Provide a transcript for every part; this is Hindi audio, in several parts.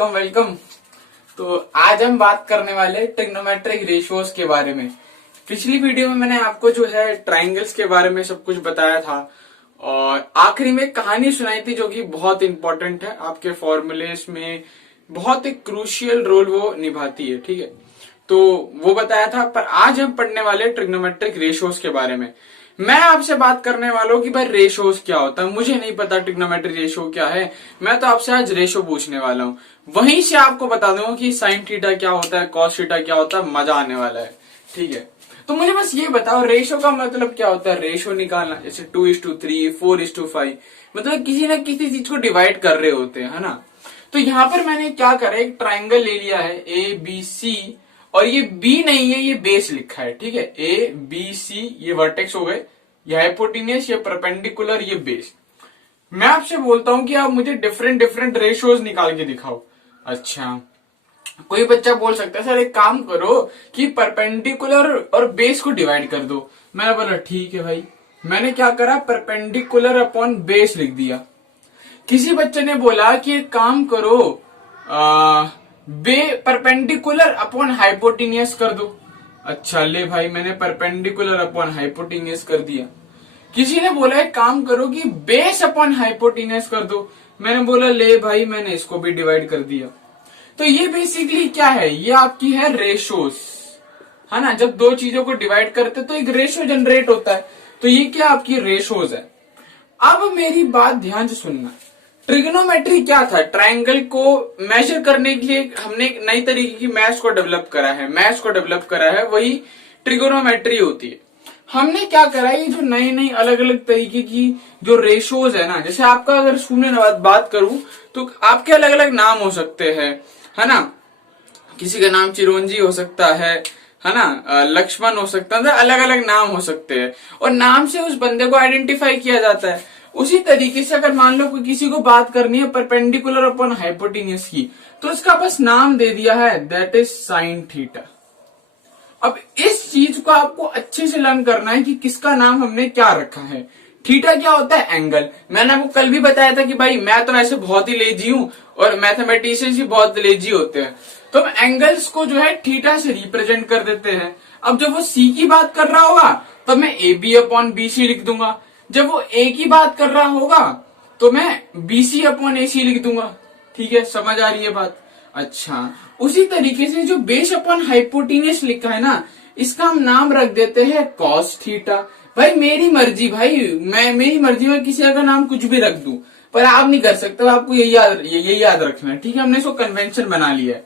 Welcome welcome. तो आज हम बात करने वाले ट्रिग्नोमेट्रिक रेशियोज के बारे में। पिछली वीडियो में मैंने आपको जो है ट्राइंगल्स के बारे में सब कुछ बताया था और आखिरी में एक कहानी सुनाई थी जो कि बहुत इंपॉर्टेंट है, आपके फॉर्मूलेस में बहुत एक क्रूशियल रोल वो निभाती है। ठीक है, तो वो बताया था। पर आज हम पढ़ने वाले ट्रिग्नोमेट्रिक रेशियोज के बारे में। मैं आपसे बात करने वाला हूं कि भाई रेशियोज क्या होता है। मुझे नहीं पता ट्रिग्नोमेट्रिक रेशियो क्या है, मैं तो आपसे आज रेशियो पूछने वाला हूं। वहीं से आपको बता दूंगा कि साइन थीटा क्या होता है, कॉस थीटा क्या होता है। मजा आने वाला है। ठीक है, तो मुझे बस ये बताओ रेशियो का मतलब क्या होता है। रेशियो निकालना जैसे 2:3, 4:5, मतलब किसी ना किसी चीज को डिवाइड कर रहे होते हैं, है ना। तो यहाँ पर मैंने क्या करा, एक ट्राइंगल ले लिया है ABC और ये B नहीं है, ये बेस लिखा है। ठीक है, ABC ये वर्टेक्स हो गए, ये हाइपोटेन्यूस, ये परपेंडिकुलर, ये बेस। मैं आपसे बोलता हूं कि आप मुझे डिफरेंट डिफरेंट रेशियोज निकाल के दिखाओ। अच्छा, कोई बच्चा बोल सकता है सर एक काम करो कि परपेंडिकुलर और बेस को डिवाइड कर दो। मैंने बोला ठीक है भाई। मैंने क्या करा, परपेंडिकुलर अपॉन बेस लिख दिया। किसी बच्चे ने बोला कि एक काम करो परपेंडिकुलर अपॉन हाइपोटेन्यूस कर दो। अच्छा ले भाई, मैंने परपेंडिकुलर अपॉन हाइपोटेन्यूस कर दिया। किसी ने बोला एक काम करो कि बेस अपॉन हाइपोटेन्यूस कर दो। मैंने बोला ले भाई, मैंने इसको भी डिवाइड कर दिया। तो ये बेसिकली क्या है, ये आपकी है रेशियोज, है ना। जब दो चीजों को डिवाइड करते तो एक रेशियो जनरेट होता है। तो ये क्या आपकी रेशियोज है। अब मेरी बात ध्यान से सुनना। ट्रिग्नोमेट्री क्या था, ट्रायंगल को मेजर करने के लिए हमने एक नई तरीके की मैथ्स को डेवलप करा है, वही ट्रिग्नोमेट्री होती है। हमने क्या करा, ये जो नई नई अलग अलग तरीके की जो रेशियोज है ना, जैसे आपका अगर स्कूल में बात करूं तो आपके अलग अलग नाम हो सकते हैं, है ना। किसी का नाम चिरंजी हो सकता है ना, लक्ष्मण हो सकता है, अलग अलग नाम हो सकते हैं और नाम से उस बंदे को आइडेंटिफाई किया जाता है। उसी तरीके से अगर मान लो कोई किसी को बात करनी है परपेंडिकुलर अपॉन हाइपोटेन्यूस की, तो इसका बस नाम दे दिया है, दैट इज साइन थीटा। अब इस चीज को आपको अच्छे से लर्न करना है कि किसका नाम हमने क्या रखा है। थीटा क्या होता है, एंगल। मैंने आपको कल भी बताया था कि भाई मैं तो वैसे बहुत ही लेजी हूं और मैथमेटिशियंस भी बहुत लेजी होते हैं। तो हम एंगल्स को जो है थीटा से रिप्रेजेंट कर देते हैं। अब जब वो सी की बात कर रहा होगा तो मैं AB अपॉन BC लिख दूंगा। जब वो A की बात कर रहा होगा तो मैं BC अपॉन AC लिख दूंगा। ठीक है, समझ आ रही है बात। अच्छा, उसी तरीके से जो बेस अपॉन हाइपोटेन्यूस लिखा है ना, इसका हम नाम रख देते हैं कॉस थीटा। भाई मेरी मर्जी, मेरी मर्जी में किसी का नाम कुछ भी रख दूं, पर आप नहीं कर सकते। आपको यही याद रखना है। ठीक है, हमने इसको कन्वेंशन बना लिया है।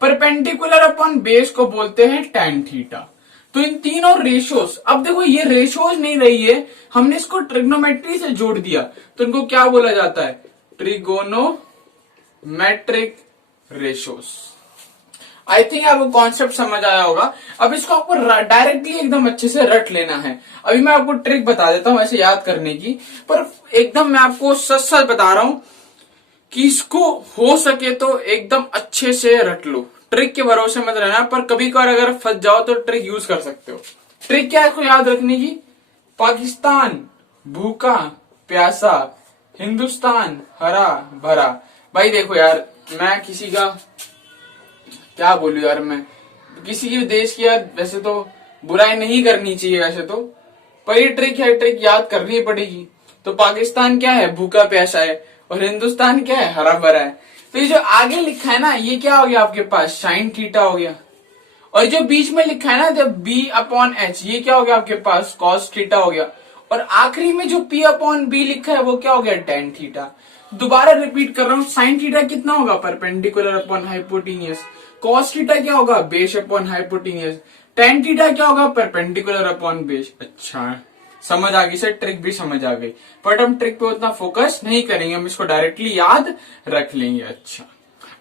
परपेंडिकुलर अपॉन बेस को बोलते हैं tan थीटा। तो इन तीनों रेशियोज, अब देखो ये रेशियोज नहीं रही है, हमने इसको ट्रिग्नोमेट्री से जोड़ दिया तो इनको क्या बोला जाता है, ट्रिगोनोमेट्रिक रेशियोज। आई थिंक आपको कॉन्सेप्ट समझ आया होगा। अब इसको आपको डायरेक्टली एकदम अच्छे से रट लेना है। अभी मैं आपको ट्रिक बता देता हूं ऐसे याद करने की, पर एकदम मैं आपको सच सच बता रहा हूं कि इसको हो सके तो एकदम अच्छे से रट लो। ट्रिक के भरोसे मत रहना, पर कभी कभार अगर फंस जाओ तो ट्रिक यूज कर सकते हो। ट्रिक क्या है इसको याद रखने की, पाकिस्तान भूखा प्यासा, हिंदुस्तान हरा भरा। भाई देखो यार, मैं किसी का क्या बोलूं यार, मैं किसी के देश की यार वैसे तो बुराई नहीं करनी चाहिए वैसे तो, पर ये ट्रिक है, ट्रिक याद करनी पड़ेगी। तो पाकिस्तान क्या है, भूखा प्यासा है, और हिंदुस्तान क्या है, हरा भरा है। तो ये जो आगे लिखा है ना, ये क्या हो गया आपके पास, साइन थीटा हो गया। और जो बीच में लिखा है ना, जब B अपॉन H, ये क्या हो गया आपके पास, कॉस थीटा हो गया। और आखिरी में जो P अपॉन B लिखा है वो क्या हो गया, tan थीटा। दोबारा रिपीट कर रहा हूँ, साइन थीटा कितना होगा, perpendicular upon hypotenuse. Cos theta क्या होगा, base upon hypotenuse. tan theta क्या होगा, परपेंडिकुलर अपॉन बेस। अच्छा, समझ आ गई सर, ट्रिक भी समझ आ गई। बट हम ट्रिक पे उतना फोकस नहीं करेंगे, हम इसको डायरेक्टली याद रख लेंगे। अच्छा,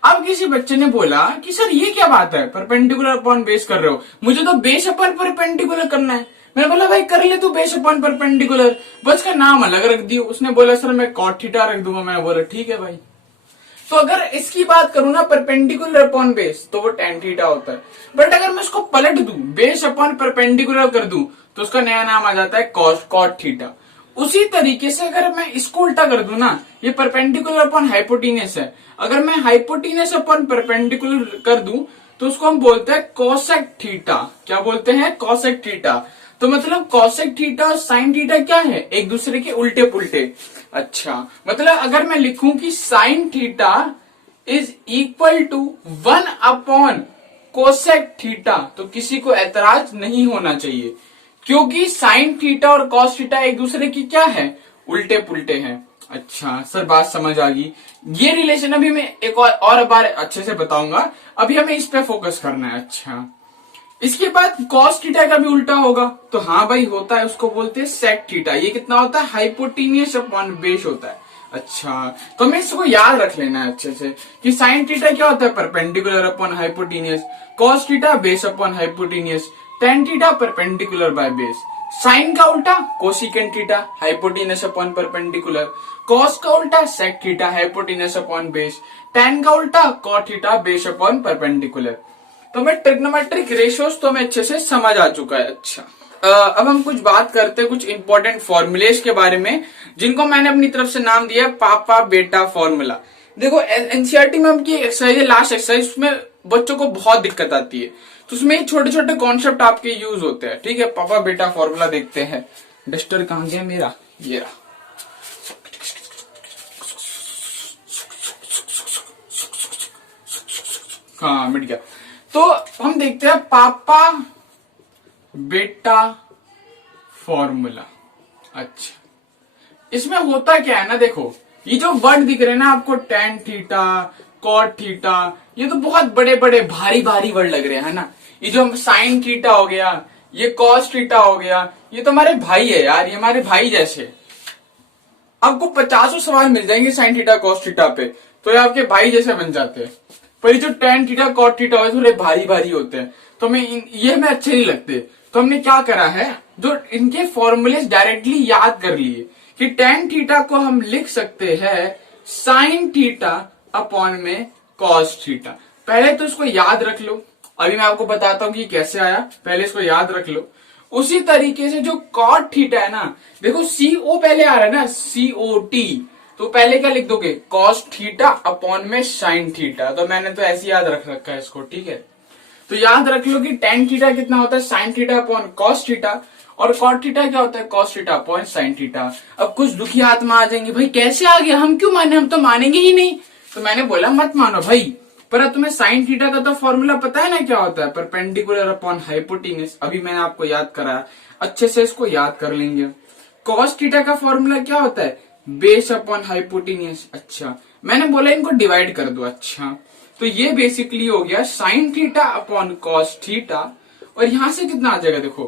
अब किसी बच्चे ने बोला कि सर ये क्या बात है, परपेंडिकुलर अपॉन बेस कर रहे हो, मुझे तो बेस अपॉन परपेंडिकुलर करना है। मैंने बोला भाई कर ले तू बेस अपॉन परपेंडिकुलर, बस का नाम अलग रख दियो। उसने बोला सर मैं कॉट थीटा रख दूंगा। मैंने बोला ठीक है भाई। तो अगर इसकी बात करूं ना, परपेंडिकुलर अपॉन बेस, तो वो tan थीटा होता है। बट अगर मैं इसको पलट दूं, बेस अपॉन परपेंडिकुलर कर दूं, तो उसका नया नाम आ जाता है कॉट थीटा। उसी तरीके से अगर मैं इसको उल्टा कर दूं ना, ये परपेंडिकुलर अपॉन हाइपोटेन्यूस है, अगर मैं हाइपोटेन्यूस अपॉन परपेंडिकुलर कर दूं तो उसको हम बोलते हैं कोसेक थीटा। क्या बोलते हैं? Cosec theta. तो मतलब कोसेक थीटा और साइन थीटा क्या है? एक दूसरे के उल्टे पुल्टे। अच्छा, मतलब अगर मैं लिखूं कि sine theta is equal to 1 upon cosec theta, तो किसी को ऐतराज नहीं होना चाहिए, क्योंकि साइन थीटा और कॉस थीटा एक दूसरे की क्या है? उल्टे पुल्टे हैं। अच्छा सर, बात समझ आ गई। ये रिलेशन अभी मैं एक और बार अच्छे से बताऊंगा, अभी हमें इस पे फोकस करना है। अच्छा, इसके बाद कॉस थीटा का भी उल्टा होगा, तो हाँ भाई होता है, उसको बोलते हैं सेक थीटा। ये कितना होता है? हाइपोटेन्यूस अपॉन बेस होता है। अच्छा, तो हमें इसको याद रख लेना है अच्छे से कि साइन थीटा क्या होता है? Perpendicular upon hypotenuse. Cos theta base upon hypotenuse. Tan theta perpendicular by base. Sine का उल्टा cosecant theta, hypotenuse upon perpendicular. Cos का उल्टा sec theta, hypotenuse upon base. Tan का उल्टा cot theta, base upon perpendicular. तो मैं ट्रिग्नोमेट्रिक रेशियोज तो मैं अच्छे से समझ आ चुका है। अच्छा, अब हम कुछ बात करते हैं कुछ इंपॉर्टेंट फॉर्मूलेज के बारे में, जिनको मैंने अपनी तरफ से नाम दिया पापा बेटा फॉर्मूला। देखो एनसीईआरटी में हम की एक्सरसाइज है, लास्ट एक्सरसाइज, उसमें बच्चों को बहुत दिक्कत आती है, तो उसमें छोटे छोटे कॉन्सेप्ट आपके यूज होते हैं। ठीक है, पापा बेटा फॉर्मूला देखते हैं। डस्टर कहां गया मेरा? ये रहा। हाँ, मिट गया। तो हम देखते हैं पापा बेटा फॉर्मूला। अच्छा, इसमें होता क्या है ना, देखो ये जो वर्ड दिख रहे हैं ना आपको, टेन थीटा, कॉट थीटा, ये तो बहुत बड़े बड़े भारी भारी वर्ड लग रहे हैं, है ना। ये जो साइन थीटा हो गया, ये कॉस थीटा हो गया, ये तो हमारे भाई है यार, ये हमारे भाई जैसे। आपको 50 सवाल मिल जाएंगे साइन थीटा कॉस थीटा पे, तो ये आपके भाई जैसे बन जाते हैं। पर ये जो टेन थीटा कॉट थीटा हो थोड़े भारी भारी होते हैं, तो ये हमें अच्छे नहीं लगते। तो हमने क्या करा है, जो इनके फॉर्मूले डायरेक्टली याद कर लिए कि टेन थीटा को हम लिख सकते हैं साइन थीटा अपॉन में कॉस थीटा। पहले तो इसको याद रख लो, अभी मैं आपको बताता हूं कि कैसे आया, पहले इसको याद रख लो। उसी तरीके से जो कॉट थीटा है ना, देखो सीओ पहले आ रहा है ना, सीओटी, तो पहले क्या लिख दोगे? कॉस थीटा अपॉन में साइन थीटा। तो मैंने तो ऐसे याद रख रखा है इसको। ठीक है, तो याद रख लो कि टेन थीटा कितना होता है? Sine theta upon cos theta, और कॉट थीटा क्या होता है? Cos theta upon sine theta. अब कुछ दुखी आत्मा आ जाएंगे, भाई कैसे आ गया, हम क्यों माने, हम तो मानेंगे ही नहीं। तो मैंने बोला मत मानो भाई, पर तुम्हें साइन थीटा का तो फॉर्मूला पता है ना क्या होता है? Perpendicular upon hypotenuse. अभी मैंने आपको याद कराया, अच्छे से इसको याद कर लेंगे। कॉस थीटा का फॉर्मूला क्या होता है? Base upon hypotenuse. अच्छा, मैंने बोला इनको डिवाइड कर दो। अच्छा, तो ये बेसिकली हो गया sine theta upon cos theta, और यहां से कितना आ जाएगा? देखो,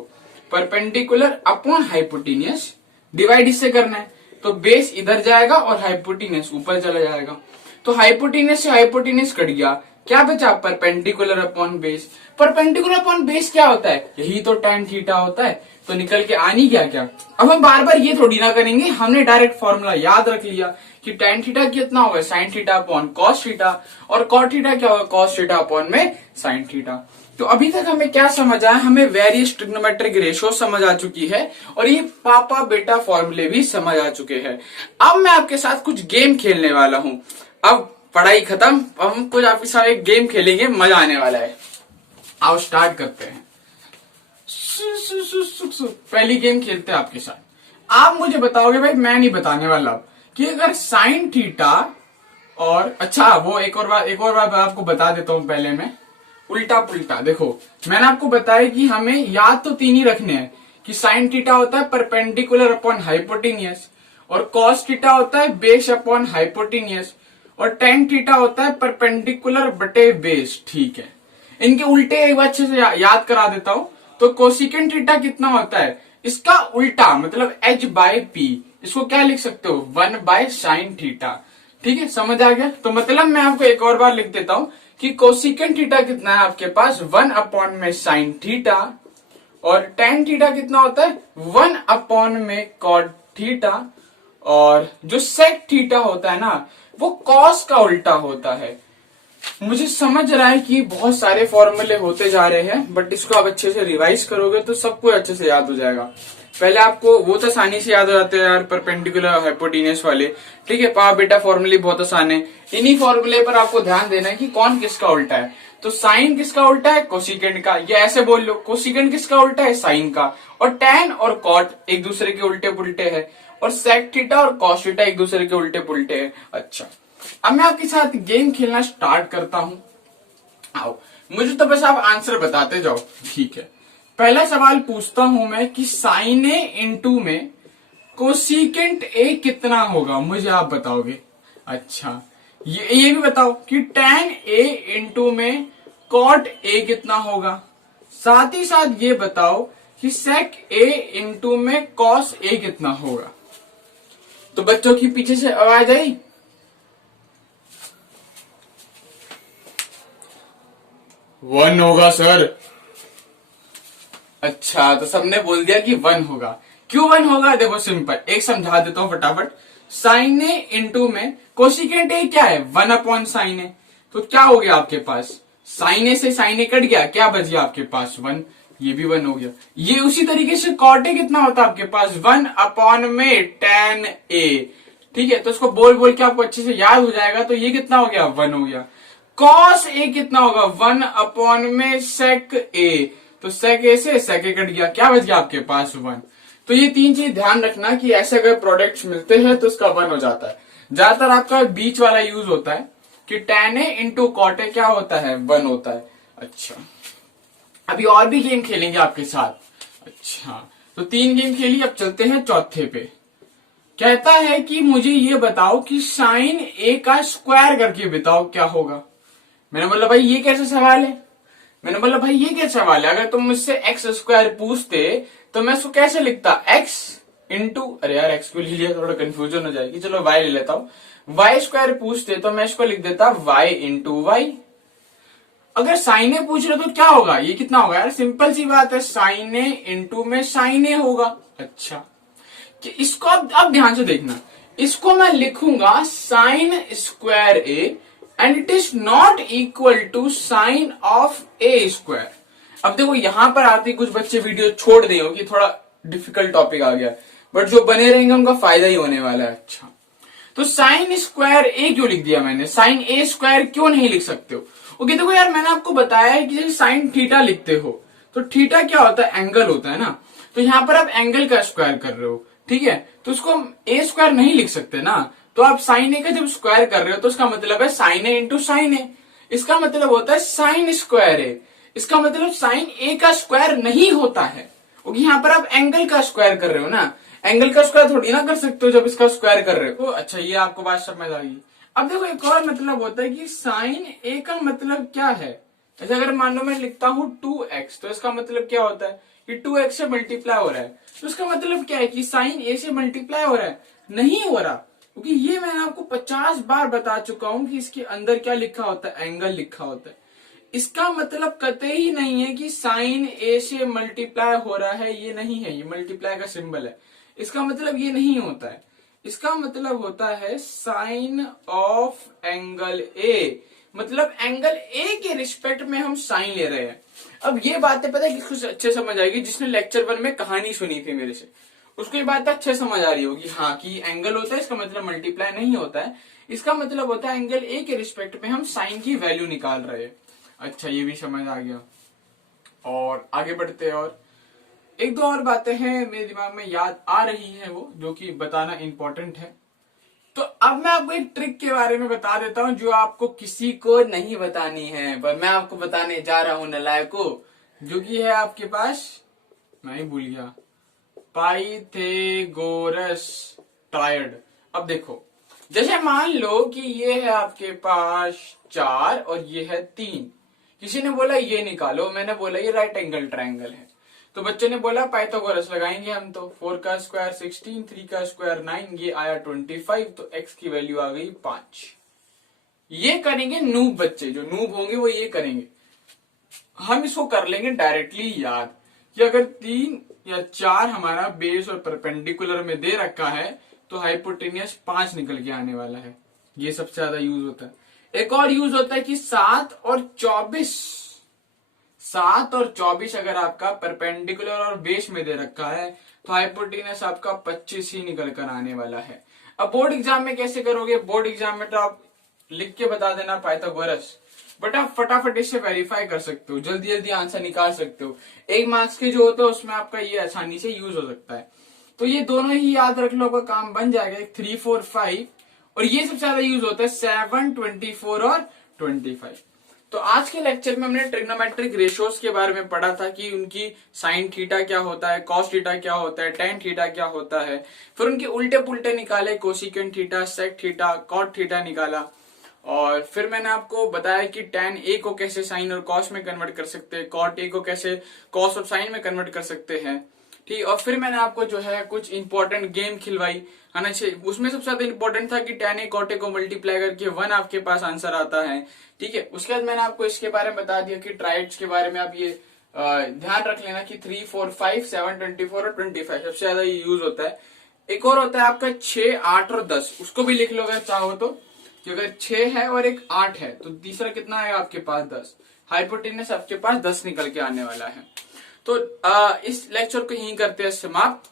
परपेंडिकुलर अपॉन हाइपोटेन्यूस, डिवाइड इससे करना है, तो बेस इधर जाएगा और हाइपोटेन्यूस ऊपर चला जाएगा। तो हाइपोटेन्यूस से हाइपोटेन्यूस कट गया, क्या बचा? Perpendicular upon base. Perpendicular upon base क्या होता है? यही तो टेन थीटा होता है, तो निकल के आ नहीं गया क्या? अब हम बार बार ये थोड़ी ना करेंगे, हमने डायरेक्ट फॉर्मूला याद रख लिया कि टेन थीटा कितना होगा? Sine theta upon cos theta, और कॉट थीटा क्या होगा? कॉस थीटा अपॉन में साइन थीटा। तो अभी तक हमें क्या समझ आया? हमें वेरियस ट्रिग्नोमेट्रिक रेशियो समझ आ चुकी है, और ये पापा बेटा फॉर्मूले भी समझ आ चुके हैं। अब मैं आपके साथ कुछ गेम खेलने वाला हूं। अब पढ़ाई खत्म, अब हम कुछ आपके साथ एक गेम खेलेंगे, मजा आने वाला है। आओ स्टार्ट करते हैं। पहली गेम खेलते हैं आपके साथ। आप मुझे बताओगे, भाई मैं नहीं बताने वाला अब, कि अगर साइन थीटा और, अच्छा वो एक और बात आपको बता देता हूं पहले मैं, उल्टा पुल्टा। देखो मैंने आपको बताया कि हमें याद तो तीन ही रखने हैं, कि साइन थीटा होता है परपेंडिकुलर अपॉन हाइपोटेन्यूस, और कॉस थीटा होता है बेस अपॉन हाइपोटेन्यूस, और टेन थीटा होता है परपेंडिकुलर बटे बेस। ठीक है, इनके उल्टे एक बार अच्छे से याद करा देता हूं। तो कोसिकेंट थीटा कितना होता है? इसका उल्टा मतलब एच बाय पी, इसको क्या लिख सकते हो? 1 बाय साइन थीटा। ठीक है, समझ आ गया? तो मतलब मैं आपको एक और बार लिख देता हूं कि कोसिकेंट थीटा कितना है आपके पास? 1 अपॉन में साइन थीटा, और टेन थीटा कितना होता है? 1 अपॉन में कॉट थीटा, और जो सेक थीटा होता है ना, वो कॉस का उल्टा होता है। मुझे समझ रहा है कि बहुत सारे फॉर्मूले होते जा रहे हैं, बट इसको आप अच्छे से रिवाइज करोगे तो सब कुछ अच्छे से याद हो जाएगा। पहले आपको वो तो आसानी से याद हो जाते हैं यार, परपेंडिकुलर हाइपोटेन्यूज वाले। ठीक है, पावर बीटा फॉर्मूले बहुत आसान है। इन्हीं फॉर्मूले पर आपको ध्यान देना है कि कौन किसका उल्टा है। तो साइन किसका उल्टा है? कोसिकेंड का। ये ऐसे बोल लो, कोसिकेंड किसका उल्टा है? साइन का। और टैन और कॉट एक दूसरे के उल्टे पुल्टे है, और सेक थीटा और कॉस थीटा एक दूसरे के उल्टे पुल्टे है। अच्छा, अब मैं आपके साथ गेम खेलना स्टार्ट करता हूं। आओ, मुझे तो बस आप आंसर बताते जाओ। ठीक है, पहला सवाल पूछता हूं मैं कि साइन ए इंटू में कोसिकेंट ए कितना होगा, मुझे आप बताओगे। अच्छा, ये भी बताओ कि टैन ए इंटू में कॉट ए कितना होगा। साथ ही साथ ये बताओ कि सेक ए इंटू में कॉस ए कितना होगा। तो बच्चों की पीछे से आवाज आई? वन होगा सर। अच्छा, तो सबने बोल दिया कि वन होगा। क्यों वन होगा? देखो सिंपल, एक समझा देता हूं फटाफट। साइन ए इंटू में कोसिकेंट ए क्या है? 1 साइन ए। तो क्या हो गया आपके पास? साइन ए से साइन ए कट गया, क्या बच गया आपके पास? 1। ये भी 1 हो गया। ये उसी तरीके से कॉट ए कितना होता है आपके पास? 1 टैन ए। ठीक है, तो इसको बोल बोल के आपको अच्छे से याद हो जाएगा। तो ये कितना हो गया? 1 हो गया। कॉस ए कितना होगा? 1 सेक ए। तो सेक ए से सेक ए कट गया, क्या बच गया आपके पास? 1। तो ये तीन चीज ध्यान रखना कि ऐसे अगर प्रोडक्ट्स मिलते हैं तो इसका 1 हो जाता है। ज्यादातर आपका बीच वाला यूज होता है कि tan A into cot A क्या होता है? 1 होता है। अच्छा, अभी और भी गेम खेलेंगे आपके साथ। अच्छा, तो 3 गेम खेली, अब चलते हैं चौथे पे। कहता है कि मुझे ये बताओ कि साइन ए का स्क्वायर करके बताओ क्या होगा। मैंने बोला भाई ये कैसा सवाल है? मैंने बोला भाई ये क्या सवाल है? अगर तुम मुझसे एक्स स्क्वायर पूछते तो मैं इसको कैसे लिखता? एक्स इंटू, अरे यार एक्स क्यों ले लिया, थोड़ा कंफ्यूजन हो जाएगी। चलो वाई ले लेता हूं। वाई स्क्वायर पूछते तो मैं इसको लिख देता वाई इंटू वाई। अगर साइन ए पूछ रहे तो क्या होगा? ये कितना होगा यार? सिंपल सी बात है, साइन ए इंटू में साइन ए होगा। अच्छा, कि इसको अब ध्यान से देखना, इसको मैं लिखूंगा sine square A and it is not equal to sine of A square. अब देखो यहां पर आते कुछ बच्चे वीडियो छोड़ दिए हो कि थोड़ा डिफिकल्ट टॉपिक आ गया, बट जो बने रहेंगे उनका फायदा ही होने वाला है। अच्छा, तो साइन स्क्वायर ए क्यों लिख दिया मैंने? साइन ए स्क्वायर क्यों नहीं लिख सकते हो? ओके, देखो यार मैंने आपको बताया है कि साइन थीटा लिखते हो तो थीटा क्या होता है? एंगल होता है ना। तो यहां पर आप एंगल का स्क्वायर कर रहे हो, ठीक है, तो उसको ए स्क्वायर नहीं लिख सकते ना। तो आप साइन ए का जब स्क्वायर कर रहे हो तो इसका मतलब है साइन ए इंटू साइन ए। इसका मतलब होता है साइन स्क्वायर ए। इसका मतलब साइन ए का स्क्वायर नहीं होता है, क्योंकि यहाँ पर आप एंगल का स्क्वायर कर रहे हो ना। एंगल का स्क्वायर थोड़ी ना कर सकते हो जब इसका स्क्वायर कर रहे हो। अच्छा, ये आपको बात समझ आ गई। अब देखो एक और मतलब होता है कि साइन ए का मतलब क्या है। जैसे अगर मान लो मैं लिखता हूं 2x, तो इसका मतलब क्या होता है कि 2x से मल्टीप्लाई हो रहा है। तो इसका मतलब क्या है कि साइन ए से मल्टीप्लाई हो रहा है? नहीं हो रहा, क्योंकि ये मैंने आपको 50 बार बता चुका हूं कि इसके अंदर क्या लिखा होता है? एंगल लिखा होता है। इसका मतलब कतई ही नहीं है कि साइन ए से मल्टीप्लाई हो रहा है, ये नहीं है, ये मल्टीप्लाई का सिंबल है। इसका मतलब ये नहीं होता है। इसका मतलब होता है साइन ऑफ एंगल ए, मतलब एंगल ए के रिस्पेक्ट में हम साइन ले रहे हैं। अब ये बातें पता है किसको अच्छे समझ आएगी? जिसने लेक्चर 1 में कहानी सुनी थी मेरे से, उसको ये बात अच्छे समझ आ रही होगी। हाँ, कि एंगल होता है इसका मतलब मल्टीप्लाई नहीं होता है। इसका मतलब होता है एंगल ए के रिस्पेक्ट में हम साइन की वैल्यू निकाल रहे हैं। अच्छा, ये भी समझ आ गया। और आगे बढ़ते हैं, और एक दो और बातें हैं मेरे दिमाग में याद आ रही है वो, जो कि बताना इंपॉर्टेंट है। तो अब मैं आपको एक ट्रिक के बारे में बता देता हूं जो आपको किसी को नहीं बतानी है, पर मैं आपको बताने जा रहा हूं नलायको, जो कि है आपके पास, मैं ही भूल गया, पाइथागोरस ट्रायड। अब देखो, जैसे मान लो कि ये है आपके पास 4 और ये है 3। किसी ने बोला ये निकालो, मैंने बोला ये राइट एंगल ट्रायंगल है। तो बच्चों ने बोला पाइथागोरस लगाएंगे हम। तो 4 का स्क्वायर 16, 3 का स्क्वायर 9, ये आया 25, तो x की वैल्यू आ गई 5। ये करेंगे नूब बच्चे, जो नूब होंगे वो ये करेंगे। हम इसको कर लेंगे डायरेक्टली याद कि अगर 3 या 4 हमारा बेस और परपेंडिकुलर में दे रखा है तो हाइपोटेनियस 5 निकल के आने वाला है। ये सबसे ज्यादा यूज होता है। एक और यूज होता है कि 7 और 24, 7 और 24 अगर आपका परपेंडिकुलर और बेस में दे रखा है तो हाइपोटेन्यूज आपका 25 ही निकल कर आने वाला है। अब बोर्ड एग्जाम में कैसे करोगे? बोर्ड एग्जाम में तो आप लिख के बता देना पाइथागोरस, बट आप फटाफट इससे वेरीफाई कर सकते हो, जल्दी जल्दी आंसर निकाल सकते हो। 1 मार्क्स के जो होते हैं उसमें आपका ये आसानी से यूज हो सकता है। तो ये दोनों ही याद रख लो, का काम बन जाएगा। 3, 4, 5 और ये सबसे ज्यादा यूज होता है 7, 24 और 25। तो आज के लेक्चर में हमने ट्रिग्नोमेट्रिक रेशियोज के बारे में पढ़ा था कि उनकी साइन थीटा क्या होता है, कॉस थीटा क्या होता है, टेन थीटा क्या होता है, फिर उनके उल्टे पुल्टे निकाले, cosecant theta, sec theta, cot theta निकाला। और फिर मैंने आपको बताया कि टेन ए को कैसे साइन और कॉस में कन्वर्ट कर सकते हैं, कॉट ए को कैसे कॉस और साइन में कन्वर्ट कर सकते हैं, ठीक। और फिर मैंने आपको जो है कुछ इंपॉर्टेंट गेम खिलवाई, है ना। उसमें सबसे ज्यादा इंपॉर्टेंट था कि टेन ए कॉट ए को मल्टीप्लाई करके 1 आपके पास आंसर आता है, ठीक है। उसके बाद मैंने आपको इसके बारे में बता दिया कि ट्राइड्स के बारे में आप ये ध्यान रख लेना कि 3, 4, 5, 7, 24 और 25 सबसे ज्यादा ये यूज होता है। एक और होता है आपका 6, 8 और 10, उसको भी लिख लो अगर चाहो तो, कि अगर 6 है और एक 8 है तो तीसरा कितना आएगा आपके पास? 10। हाइपोटेन्यूज आपके पास 10 निकल के आने वाला है। तो इस लेक्चर को यहीं करते हैं समाप्त,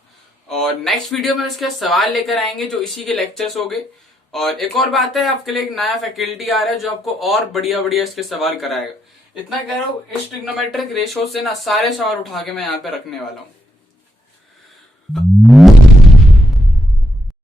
और नेक्स्ट वीडियो में इसके सवाल लेकर आएंगे जो इसी के लेक्चर्स हो गए। और एक और बात है, आपके लिए एक नया फैकल्टी आ रहा है जो आपको और बढ़िया बढ़िया इसके सवाल कराएगा। इतना कह रहा हूँ, इस ट्रिग्नोमेट्रिक रेशियो से ना सारे सवाल उठा के मैं यहाँ पे रखने वाला हूँ।